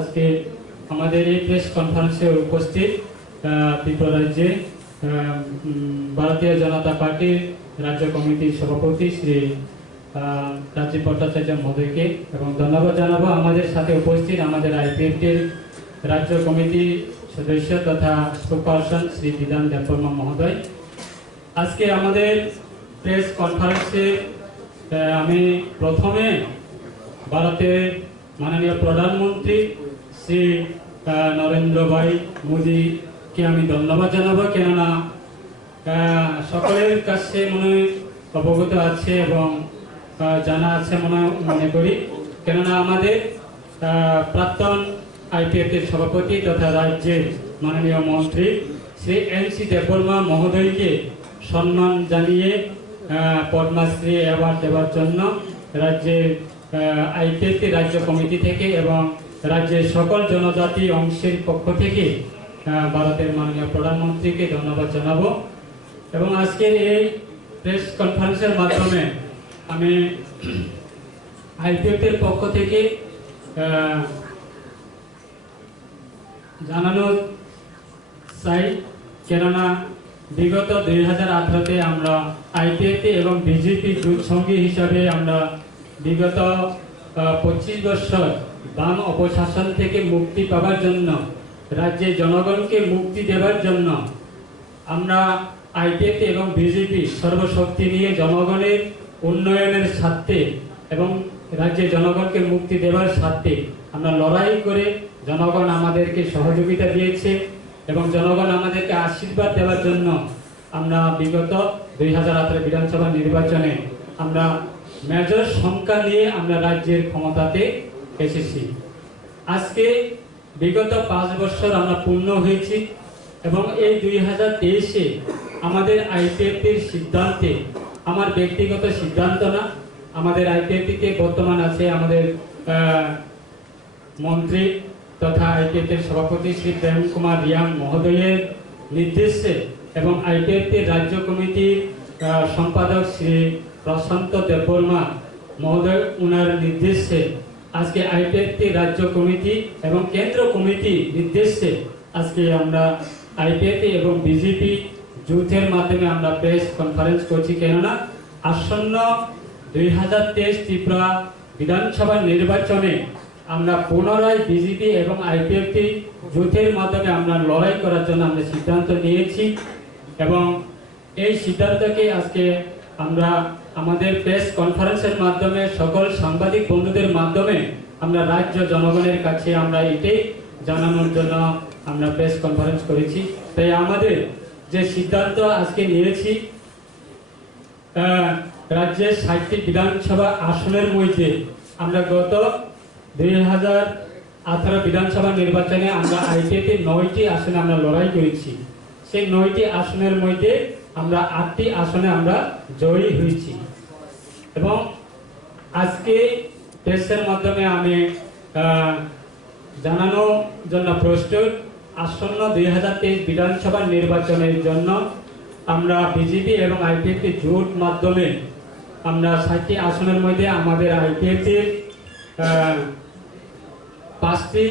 আজকে আমাদের এই প্রেস কনফারেন্সে উপস্থিত ত্রিপুরা রাজ্যে ভারতীয় জনতা পার্টির রাজ্য কমিটির সভাপতি শ্রী রাজীব ভট্টাচার্য মহোদয়কে এবং ধন্যবাদ জানাবো। আমাদের সাথে উপস্থিত আমাদের আইপিএফটির রাজ্য কমিটির সদস্য তথা স্পোকপারসন শ্রী বিধান দেববর্মা মহোদয়। আজকে আমাদের প্রেস কনফারেন্সে আমি প্রথমে ভারতের মাননীয় প্রধানমন্ত্রী শ্রী নরেন্দ্র ভাই মোদীকে আমি ধন্যবাদ জানাবো, কেননা সকলের কাছে মনে অবগত আছে এবং জানা আছে মনে করি, কেননা আমাদের প্রাক্তন আইপিএফের সভাপতি তথা রাজ্যের মাননীয় মন্ত্রী শ্রী এন.সি. দেববর্মা মহোদয়কে সম্মান জানিয়ে পদ্মশ্রী অ্যাওয়ার্ড দেওয়ার জন্য রাজ্যের আইপিএফটি রাজ্য কমিটি থেকে এবং রাজ্যের সকল জনজাতি অংশের পক্ষ থেকে ভারতের মাননীয় প্রধানমন্ত্রীকে ধন্যবাদ জানাবো। এবং আজকের এই প্রেস কনফারেন্সের মাধ্যমে আমি আইপিএফের পক্ষ থেকে জানানো চাই, কেননা বিগত 2018-তে আমরা আইপিএফটি এবং বিজেপি জোট সঙ্গী হিসাবে আমরা বিগত 25 বছর বাম অপশাসন থেকে মুক্তি পাওয়ার জন্য, রাজ্যের জনগণকে মুক্তি দেওয়ার জন্য আমরা আইপিএফটি এবং বিজেপি সর্বশক্তি নিয়ে জনগণের উন্নয়নের স্বার্থে এবং রাজ্যের জনগণকে মুক্তি দেওয়ার স্বার্থে আমরা লড়াই করে জনগণ আমাদেরকে সহযোগিতা দিয়েছে এবং জনগণ আমাদেরকে আশীর্বাদ দেওয়ার জন্য আমরা বিগত 2018 বিধানসভা নির্বাচনে আমরা মেজর সংখ্যা নিয়ে আমরা রাজ্যের ক্ষমতাতে এসেছি। আজকে বিগত 5 বছর আমরা পূর্ণ হয়েছি এবং এই 2023-এ আমাদের আইপিএফটির সিদ্ধান্তে, আমার ব্যক্তিগত সিদ্ধান্ত না, আমাদের আইপিএফটিতে বর্তমান আছে আমাদের মন্ত্রী তথা আইপিএফটির সভাপতি শ্রী প্রেম কুমার রিয়াং মহোদয়ের নির্দেশে এবং আইপিএফটির রাজ্য কমিটির সম্পাদক শ্রী প্রশান্ত দেববর্মা মহোদয় ওনার নির্দেশে আজকে আইপিএফটি রাজ্য কমিটি এবং কেন্দ্র কমিটি নির্দেশে আজকে আমরা আইপিএফটি এবং বিজেপি জোটের মাধ্যমে আমরা প্রেস কনফারেন্স করছি, কেননা আসন্ন 2023 ত্রিপুরা বিধানসভা নির্বাচনে আমরা পুনরায় বিজেপি এবং আইপিএফটি জোটের মাধ্যমে আমরা লড়াই করার জন্য আমরা সিদ্ধান্ত নিয়েছি এবং এই সিদ্ধান্তকে আজকে আমরা আমাদের প্রেস কনফারেন্সের মাধ্যমে সকল সাংবাদিক বন্ধুদের মাধ্যমে আমরা রাজ্য জনগণের কাছে আমরা এটাই জানানোর জন্য আমরা প্রেস কনফারেন্স করেছি। তাই আমাদের যে সিদ্ধান্ত আজকে নিয়েছি, রাজ্যের 60টি বিধানসভা আসনের মধ্যে আমরা গত 2018 বিধানসভা নির্বাচনে আমরা আইপিএফটি 9টি আসনে আমরা লড়াই করেছি। সেই 9টি আসনের মধ্যে আমরা 8টি আসনে আমরা জয়ী হয়েছি এবং আজকে প্রেসের মাধ্যমে আমি জানানোর জন্য প্রস্তুত, আসন্ন 2023 বিধানসভা নির্বাচনের জন্য আমরা বিজেপি এবং আইপিএফটি জোট মাধ্যমে আমরা 60টি আসনের মধ্যে আমাদের আইপিএফটির 5টি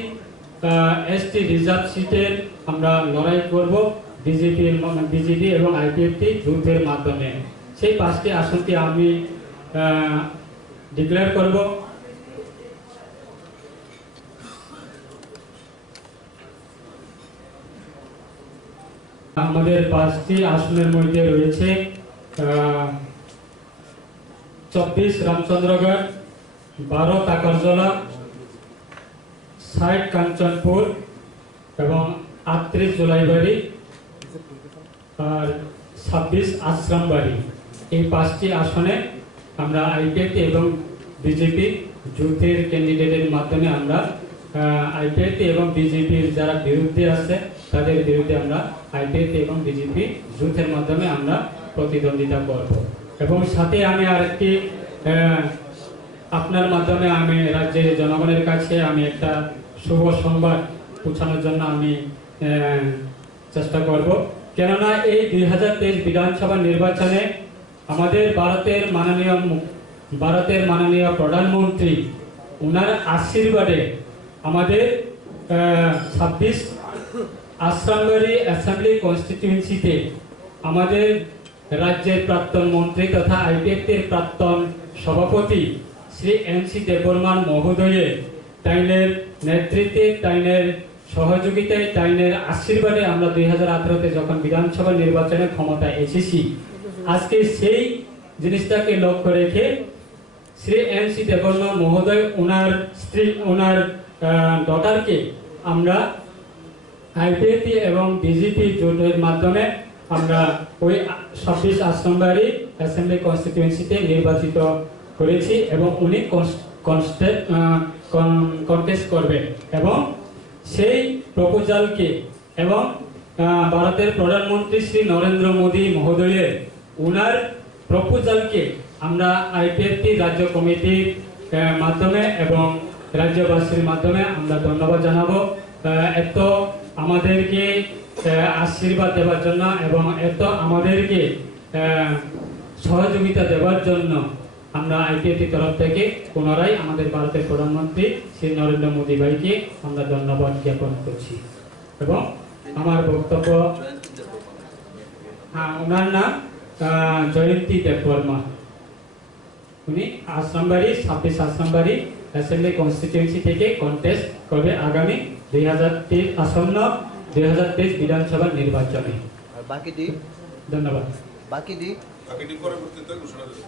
এসটি রিজার্ভ সিটের আমরা লড়াই করব বিজেপি এবং আইপিএফটি জোটের মাধ্যমে। সেই 5টি আসনটি আমি ডিক্লেয়ার করব। আমাদের 5টি আসনের মধ্যে রয়েছে 24 রামচন্দ্রগড়, 12 কাকরজলা, 60 কাঞ্চনপুর এবং 38 জোলাইবাড়ি আর 26 আশ্রমবাড়ি। এই 5টি আসনে আমরা আইপিএফটি এবং বিজেপি জোটের ক্যান্ডিডেটের মাধ্যমে আমরা আইপিএফটি এবং বিজেপির যারা বিরুদ্ধে আছে তাদের বিরুদ্ধে আমরা আইপিএফটি এবং বিজেপি জোটের মাধ্যমে আমরা প্রতিদ্বন্দ্বিতা করব। এবং সাথে আমি আরেকটি আপনার মাধ্যমে আমি রাজ্যের জনগণের কাছে আমি একটা শুভ সংবাদ পৌঁছানোর জন্য আমি চেষ্টা করব, কেননা এই 2023 বিধানসভা নির্বাচনে আমাদের ভারতের মাননীয় প্রধানমন্ত্রী ওনার আশীর্বাদে আমাদের 26 আশ্রামবাড়ি অ্যাসেম্বলি কনস্টিটিউয়েন্সিতে আমাদের রাজ্যের প্রাক্তন মন্ত্রী তথা আইপিএফটির প্রাক্তন সভাপতি শ্রী এম.সি. দেববর্মন মহোদয়ের তাইনের নেতৃত্বে, তাইনের সহযোগিতায়, তাইনের আশীর্বাদে আমরা 2018-তে যখন বিধানসভা নির্বাচনে ক্ষমতায় এসেছি, আজকে সেই জিনিসটাকে লক্ষ্য রেখে শ্রী এম.সি. দেববর্মন মহোদয় ওনার স্ত্রী, ওনার ডটারকে আমরা আইপিএফটি এবং বিজেপি জোটের মাধ্যমে আমরা ওই 26 আশ্রমবাড়ি অ্যাসেম্বলি কনস্টিটিউয়েন্সিতে নির্বাচিত করেছি এবং উনি কন্টেস্ট করবেন এবং সেই প্রপোজালকে এবং ভারতের প্রধানমন্ত্রী শ্রী নরেন্দ্র মোদী মহোদয়ের ওনার প্রপোজালকে আমরা আইপিএফটি রাজ্য কমিটির মাধ্যমে এবং রাজ্যবাসীর মাধ্যমে আমরা ধন্যবাদ জানাবো। এত আমাদেরকে আশীর্বাদ দেওয়ার জন্য এবং এত আমাদেরকে সহযোগিতা দেওয়ার জন্য আমরা আইপিএফটি তরফ থেকে পুনরায় আমাদের ভারতের প্রধানমন্ত্রী শ্রী নরেন্দ্র মোদী ভাইকে আমরা ধন্যবাদ জ্ঞাপন করছি। এবং আমার বক্তব্য, ওনার নাম জয়ন্তী দেববর্মা, উনি আশ্রমবাড়ি 26 আশ্রমবাড়ি অ্যাসেম্বলি কনস্টিটিউয়েন্সি থেকে কন্টেস্ট করবে আগামী 2023 বিধানসভা নির্বাচনে। বাকিটি ধন্যবাদ। বাকিটি পরবর্তীতে ঘোষণা দেব।